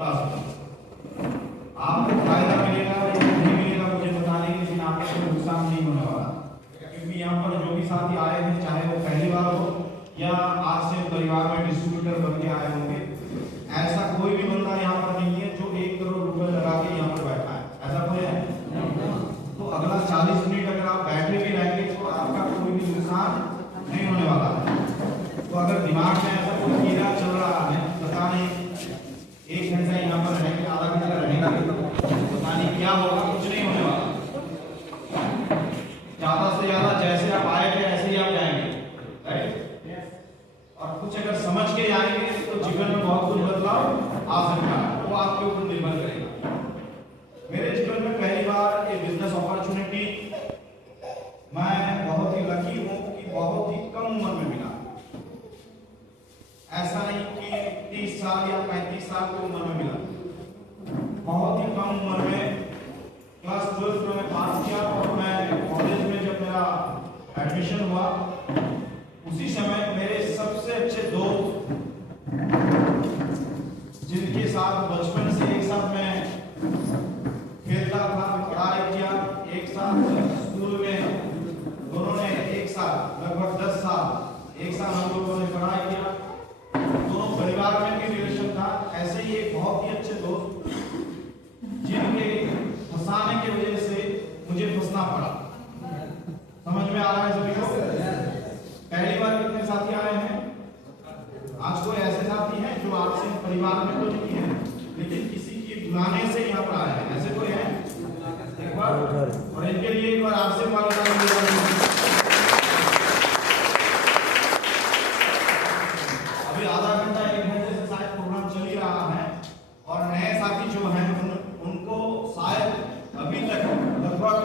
आपको फायदा मिलेगा या नहीं मिलेगा मुझे बताने के, लेकिन आपको कोई नुकसान नहीं होने वाला, क्योंकि यहाँ पर जो भी साथी आए हैं, चाहे वो पहली बार हो या आज से परिवार में डिस्ट्रीब्यूटर बन के आए होंगे, ऐसा कोई भी बंदा यहाँ पर नहीं है जो 1 करोड़ रुपए लगा के यहाँ पर बैठा है। ऐसा कोई है? तो अगला 40 मिनट अगर आप बैठे भी रहेंगे तो आपका कोई भी नुकसान नहीं होने वाला है। तो अगर दिमाग में ऐसा कोई कीड़ा चल रहा है, पता नहीं 1 घंटा यहाँ पर रहेंगे, आधा घंटा रहेंगे, पता नहीं क्या होगा, कुछ नहीं होने वाला। ज्यादा से ज्यादा जैसे आप आए थे ऐसे ही आप जाएंगे, राइट? और कुछ अगर समझ के जाएंगे तो जीवन में बहुत कुछ बदलाव आ सकता है, वो आपके ऊपर निर्भर करेगा। मेरे जीवन में पहली बार ये बिजनेस अपॉर्चुनिटी मैं बहुत ही लकी हूँ कि बहुत ही कम उम्र में मिला। ऐसा नहीं कि 30 साल या 35 साल की उम्र में मिला, बहुत ही कम उम्र में क्लास 12 में पास किया। और मैं कॉलेज में जब मेरा एडमिशन हुआ उसी समय मेरे सबसे अच्छे दोस्त जिनके साथ बचपन से एक साथ मैं खेलता था, पढ़ाई किया, एक साथ स्कूल में दोनों ने एक साथ लगभग 10 साल एक साथ हम लोगों ने पढ़ाई किया, दोनों परिवार में भी रिलेशन था। ऐसे ही एक बहुत ही अच्छे दोस्त जिनके फंसाने की वजह से मुझे फंसना पड़ा। समझ में आ रहा है सभी को? पहली बार कितने साथी आए हैं? आज कोई ऐसे साथी हैं जो आपसे परिवार में तो नहीं है लेकिन किसी के बुलाने से यहाँ पर आए हैं? ऐसे कोई है? एक बार और इनके लिए एक बार आपसे अभी आधा घंटा 1 घंटे से शायद प्रोग्राम चल ही रहा है और नए साथी जो हैं उनको शायद अभी तक लगभग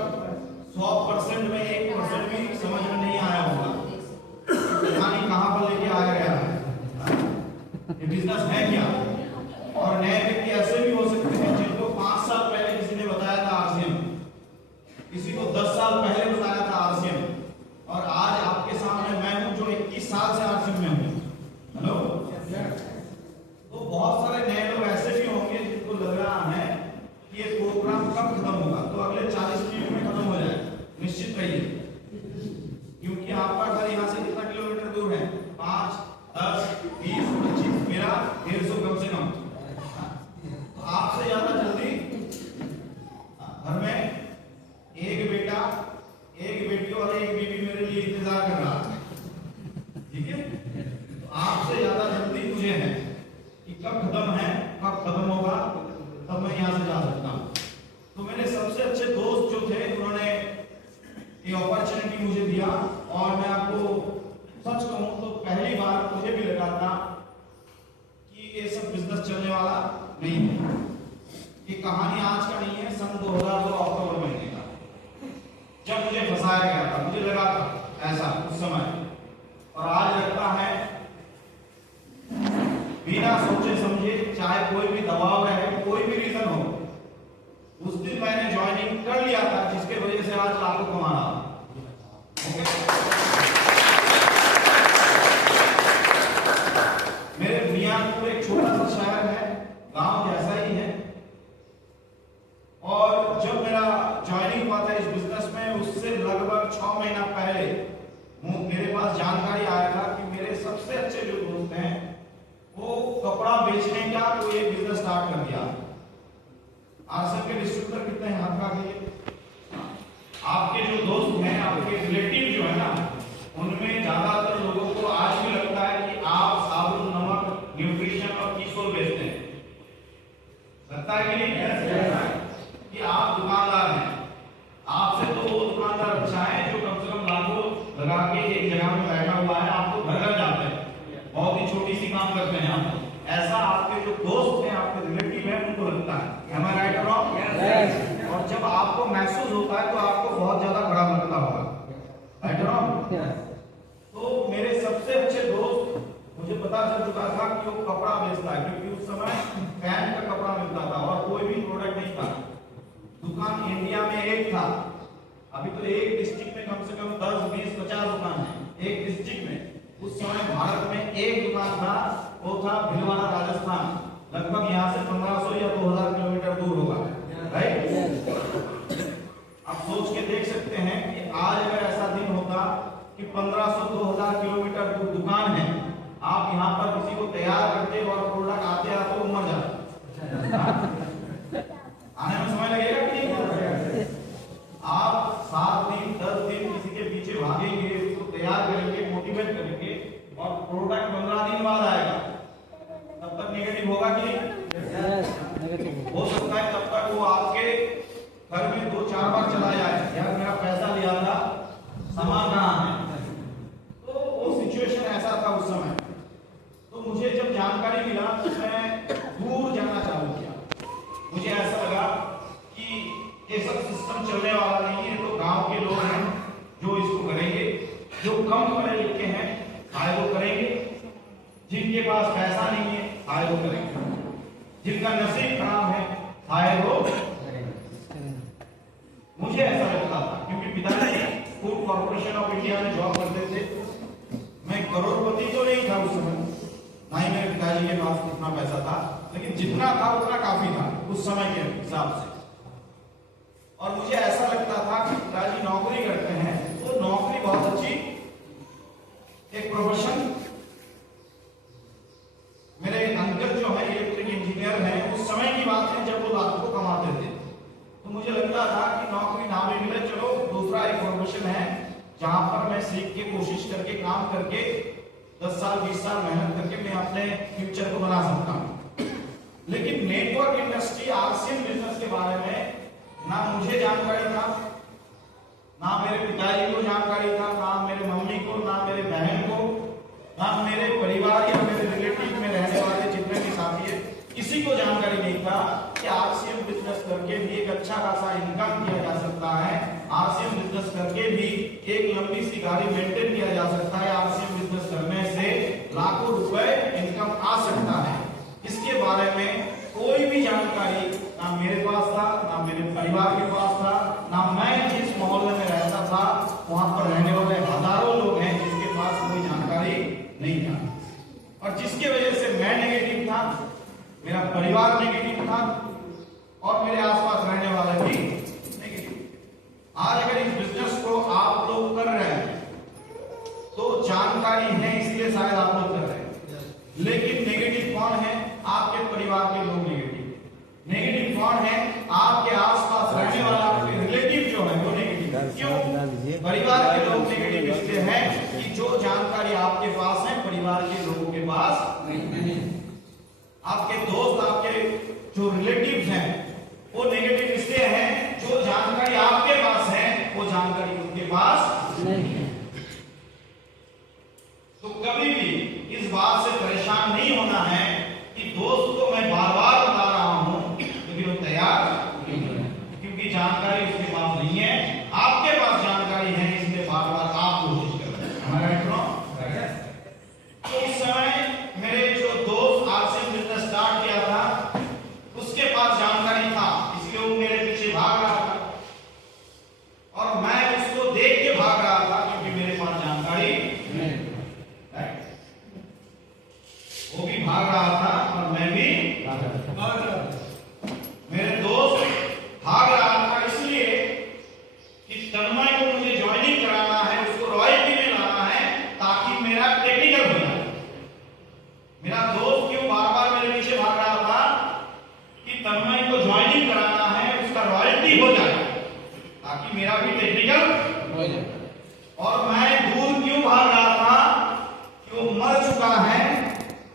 100% में 1% भी समझ में नहीं आया होगा कहानी कहाँ पर लेके आया गया है, ये बिजनेस है क्या। और नए व्यक्ति ऐसे भी हो सकते हैं जिनको 5 साल पहले किसी ने बताया था आरसीएम, किसी को 10 साल पहले बताया था आरसीएम, और आज आपके सामने मैं हूं जो 21 साल से आरसीएम में हूं। हेलो, तो बहुत सारे नए लोग ऐसे भी होंगे जिनको लग रहा है कि ये प्रोग्राम कब खत्म होगा, तो अगले 40 मिनट में खत्म हो जाए, निश्चित रहिए, क्योंकि आपका घर यहाँ से कितना किलोमीटर दूर है? 5, 10, 20, 25, मेरा 150 कम से कम। आपसे ज्यादा जल्दी घर में एक बेटा, एक बेटी और एक बीवी मेरे लिए इंतजार कर रहा है, ठीक है? तो आपसे ज्यादा जल्दी मुझे है कि कब खत्म है, कब खत्म होगा, तब मैं यहाँ से जा सकता हूँ। तो मेरे सबसे अच्छे दोस्त जो थे उन्होंने ये अपॉर्चुनिटी मुझे दिया, और मैं आपको सच कहूं तो पहली बार मुझे भी लगा था कि ये सब बिजनेस चलने वाला नहीं है। ये कहानी आज का नहीं है, सन 2002 अक्टूबर महीने का जब मुझे फंसाया गया था, मुझे लगा था ऐसा उस समय, और आज लगता है बिना सोचे समझे, चाहे कोई भी दबाव रहे, कोई भी रीजन हो, उस दिन मैंने ज्वाइनिंग कर लिया था जिसके वजह से आज लाखों कमा रहा हूं। मेरे बुनियादपुर एक छोटा सा शहर है, गांव जैसा ही है, और जब मेरा ज्वाइनिंग हुआ था इस बिजनेस में उससे लगभग 6 महीना पहले मेरे पास जानकारी आया था कि मेरे सबसे अच्छे जो दोस्त हैं वो कपड़ा बेचने का कोई एक बिजनेस स्टार्ट कर दिया। आरसीएम के डिस्ट्रीब्यूटर कितने हैं? हाथ का आपके जो दोस्त हैं, आपके रिलेटिव जो है ना, उनमें ज्यादातर लोगों को आज भी लगता है कि आप साबुन, नमक, न्यूट्रिशन और कीसोल बेचते हैं। लगता है कि नहीं? कि आप दुकानदार हैं। आपसे तो वो दुकानदार अच्छा है जो कम से कम लाखों लगा के एक जगह में बैठा हुआ है, आप तो घर घर जाते हैं, बहुत ही छोटी सी काम करते हैं आप। ऐसा आपके जो दोस्त हैं, आपके रिलेटिव हैं, उनको लगता है। Am I right or wrong? Yes. और जब आपको महसूस होता है तो आपको बहुत ज्यादा खराब लगता होगा, right or wrong? Yes. तो मेरे सबसे अच्छे दोस्त, मुझे पता चल चुका था कि वो कपड़ा बेचता है, क्योंकि उस समय फैन का कपड़ा मिलता था और कोई भी प्रोडक्ट नहीं था। दुकान इंडिया में एक था, अभी तो एक डिस्ट्रिक्ट में कम से कम 10, 20, 50 दुकान है एक डिस्ट्रिक्ट में। उस समय भारत में एक दुकान था, वो था भिलवाड़ा राजस्थान। लगभग यहाँ से 1500 या 2000 किलोमीटर दूर होगा, राइट। आप सोच के देख सकते हैं कि आज अगर ऐसा दिन होता कि 1500-2000 किलोमीटर दूर दुकान है, आप यहाँ पर किसी को तैयार करते और प्रोडक्ट आते आते वो मर जाता, आने में समय लगेगा कि नहीं? आप 7 दिन 10 दिन किसी के पीछे भागेंगे, उसको तैयार करेंगे, मोटिवेट करेंगे और प्रोडक्ट 15 दिन बाद आएगा, तब तक नेगेटिव होगा कि नहीं? हो सकता है तब तक वो आपके घर में 2-4 बार चला जाए, यार मेरा पैसा लिया था, सामान कहाँ है। तो वो सिचुएशन ऐसा था उस समय। तो मुझे जब जानकारी मिला तो मैं दूर जाना चालू किया। मुझे ऐसा लगा कि ये सब सिस्टम चलने वाला नहीं है, तो गांव के लोग हैं जो इसको करेंगे, जो कम पढ़े लिखे हैं शायद वो करेंगे, जिनके पास पैसा नहीं है शायद वो करेंगे, जिनका नसीब खराब है शायद वो करेंगे। मुझे ऐसा लगता था क्योंकि पिताजी फूड कॉर्पोरेशन ऑफ इंडिया में जॉब करते थे। मैं करोड़पति तो नहीं था उस समय, ना ही मेरे पिताजी के पास उतना पैसा था, लेकिन जितना था उतना काफी था उस समय के हिसाब से। और मुझे ऐसा लगता था कि पिताजी नौकरी करते हैं तो नौकरी बहुत अच्छी एक प्रोफेशन। मेरे अंकल जो है इलेक्ट्रिक इंजीनियर हैं, उस समय की बात है जब वो रात को कमाते थे, तो मुझे लगता था कि नौकरी ना भी मिले, चलो दूसरा एक प्रोफेशन है जहां पर मैं सीख के कोशिश करके काम करके 10 साल 20 साल मेहनत करके मैं अपने फ्यूचर को बना सकता हूं। लेकिन नेटवर्क इंडस्ट्री आरसीएम बिजनेस के बारे में ना मुझे जानकारी था, ना मेरे पिताजी को जानकारी था, ना मेरे मम्मी को, ना मेरे बहन को, ना मेरे परिवार या मेरे रिलेटिव में रहने वाले जितने भी साथी है, किसी को जानकारी नहीं था कि आरसीएम बिजनेस करके भी एक अच्छा खासा इनकम किया जा सकता है, आरसीएम बिजनेस करके भी एक लंबी सी गाड़ी मेंटेन किया जा सकता है, आरसीएम बिजनेस करने से लाखों रुपए इनकम आ सकता है। इसके बारे में कोई भी जानकारी ना मेरे पास था, ना मेरे परिवार के पास था, ना मैं जिस मोहल्ले में रहता था वहां पर रहने वाले हजारों लोग हैं जिसके पास कोई जानकारी नहीं था। और जिसके वजह से मैं नेगेटिव था, मेरा परिवार नेगेटिव था और मेरे आसपास रहने वाले भी नेगेटिव। आज अगर इस बिजनेस को आप लोग कर रहे हैं तो जानकारी है इसलिए शायद आप लोग कर रहे हैं, लेकिन नेगेटिव कौन है? आपके परिवार के लोग नेगेटिव। नेगेटिव कौन है? आपके आसपास रहने वाला आपके रिलेटिव जो है वो नेगेटिव। क्यों? परिवार के लोग नेगेटिव इसलिए हैं कि जो जानकारी आपके पास है परिवार के लोगों के पास नहीं। आपके दोस्त, आपके जो रिलेटिव्स हैं वो नेगेटिव इसलिए हैं जो जानकारी आपके पास है वो जानकारी उनके पास नहीं। तो कभी भी इस बात से परेशान नहीं होना है कि दोस्त को मैं बार बार बता रहा हूं लेकिन वो तैयार नहीं है, क्योंकि जानकारी उसके पास नहीं है, आपके पास जानकारी है, इसलिए बार बार आप कोशिश कर रहे हैं। हमारा तो इस समय मेरे जो दोस्त आरसीएम बिजनेस स्टार्ट किया था उसके पास जानकारी था, इसलिए वो मेरे पीछे भाग रहा था और मैं उसको देख के भाग रहा था क्योंकि मेरे पास जानकारी नहीं। वो भी भाग रहा था और मैं भी भाग रहा था। मेरे दोस्त भाग रहा था इसलिए कि तन्मय को मुझे ज्वाइनिंग कराना है, उसको रॉयल्टी में लाना है ताकि मेरा टेक्निकल हो जाए। मेरा दोस्त क्यों बार बार मेरे पीछे भाग रहा था कि तन्मय को ज्वाइनिंग कराना है, उसका रॉयल्टी हो जाए ताकि मेरा भी टेक्निकल हो जाए। और मैं दूर क्यों भाग रहा था कि वो मर चुका है,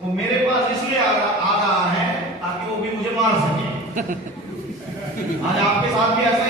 वो मेरे पास इसलिए आ रहा है ताकि वो भी मुझे मार सके। आज आपके साथ भी ऐसा